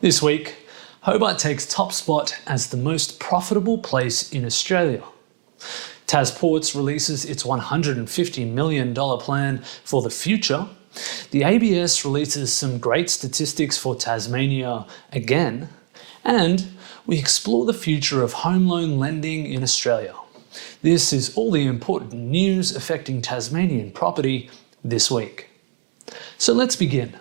This week, Hobart takes top spot as the most profitable place in Australia. Tasports releases its $150 million plan for the future. The ABS releases some great statistics for Tasmania again. And we explore the future of home loan lending in Australia. This is all the important news affecting Tasmanian property this week. So let's begin.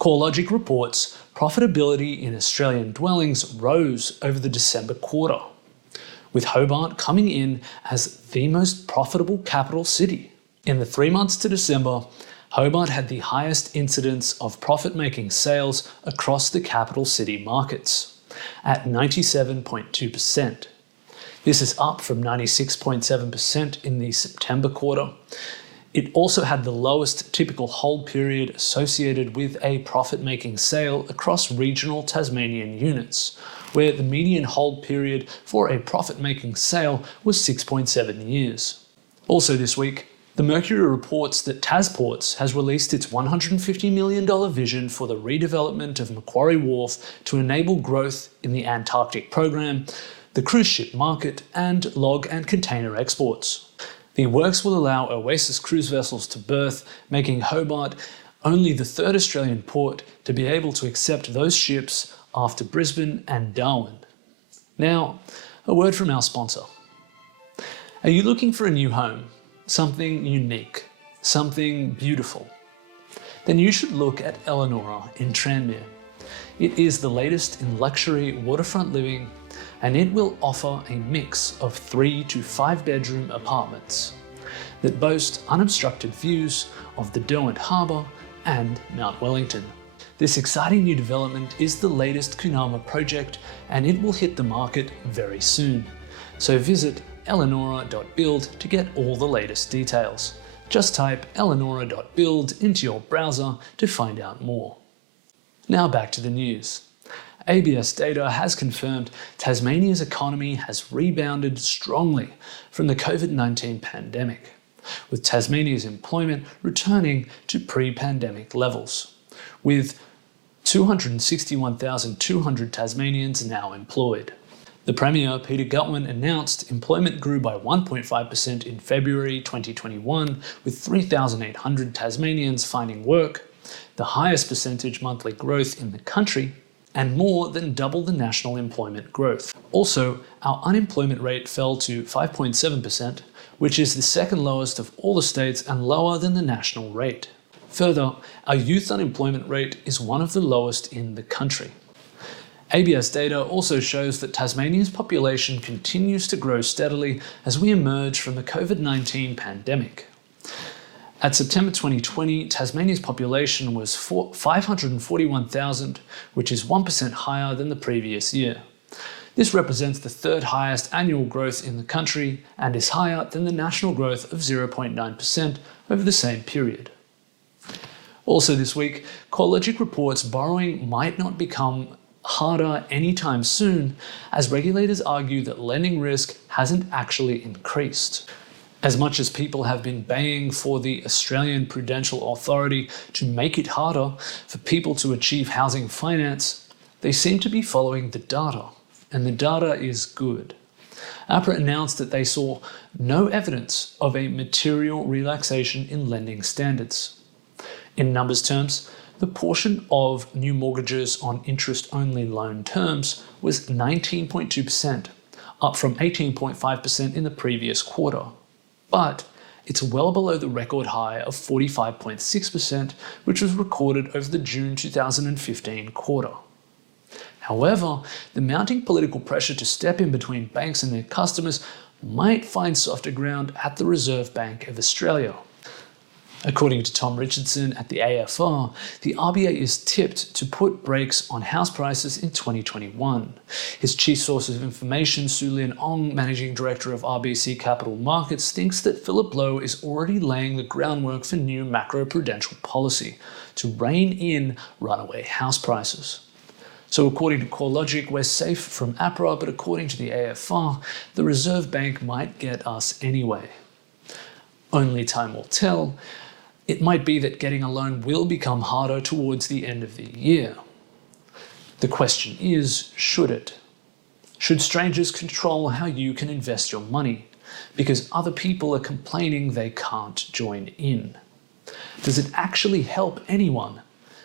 CoreLogic reports profitability in Australian dwellings rose over the December quarter, with Hobart coming in as the most profitable capital city. In the 3 months to December, Hobart had the highest incidence of profit-making sales across the capital city markets, at 97.2%. This is up from 96.7% in the September quarter. It also had the lowest typical hold period associated with a profit-making sale across regional Tasmanian units, where the median hold period for a profit-making sale was 6.7 years. Also this week, the Mercury reports that Tasports has released its $150 million vision for the redevelopment of Macquarie Wharf to enable growth in the Antarctic program, the cruise ship market, and log and container exports. The works will allow Oasis cruise vessels to berth, making Hobart only the third Australian port to be able to accept those ships after Brisbane and Darwin. Now, a word from our sponsor. Are you looking for a new home? Something unique? Something beautiful? Then you should look at Eleanora in Tranmere. It is the latest in luxury waterfront living, and it will offer a mix of 3 to 5 bedroom apartments that boast unobstructed views of the Derwent Harbour and Mount Wellington. This exciting new development is the latest Kunama project, and it will hit the market very soon. So visit eleanora.build to get all the latest details. Just type eleanora.build into your browser to find out more. Now back to the news. ABS data has confirmed Tasmania's economy has rebounded strongly from the COVID-19 pandemic, with Tasmania's employment returning to pre-pandemic levels, with 261,200 Tasmanians now employed. The Premier, Peter Gutwein, announced employment grew by 1.5% in February 2021, with 3,800 Tasmanians finding work, the highest percentage monthly growth in the country, and more than double the national employment growth. Also, our unemployment rate fell to 5.7%, which is the second lowest of all the states and lower than the national rate. Further, our youth unemployment rate is one of the lowest in the country. ABS data also shows that Tasmania's population continues to grow steadily as we emerge from the COVID-19 pandemic. At September 2020, Tasmania's population was 541,000, which is 1% higher than the previous year. This represents the third highest annual growth in the country and is higher than the national growth of 0.9% over the same period. Also this week, CoreLogic reports borrowing might not become harder anytime soon, as regulators argue that lending risk hasn't actually increased. As much as people have been baying for the Australian Prudential Authority to make it harder for people to achieve housing finance, they seem to be following the data, and the data is good. APRA announced that they saw no evidence of a material relaxation in lending standards. In numbers terms, the portion of new mortgages on interest-only loan terms was 19.2%, up from 18.5% in the previous quarter. But it's well below the record high of 45.6%, which was recorded over the June 2015 quarter. However, the mounting political pressure to step in between banks and their customers might find softer ground at the Reserve Bank of Australia. According to Tom Richardson at the AFR, the RBA is tipped to put brakes on house prices in 2021. His chief source of information, Su Lin Ong, managing director of RBC Capital Markets, thinks that Philip Lowe is already laying the groundwork for new macroprudential policy to rein in runaway house prices. So according to CoreLogic, we're safe from APRA, but according to the AFR, the Reserve Bank might get us anyway. Only time will tell. It might be that getting a loan will become harder towards the end of the year. The question is, should it? Should strangers control how you can invest your money because other people are complaining they can't join in? Does it actually help anyone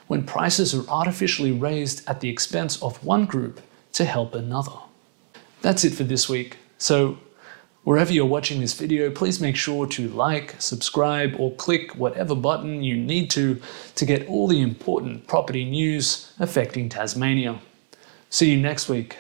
when prices are artificially raised at the expense of one group to help another? That's it for this week. So wherever you're watching this video, please make sure to like, subscribe, or click whatever button you need to get all the important property news affecting Tasmania. See you next week.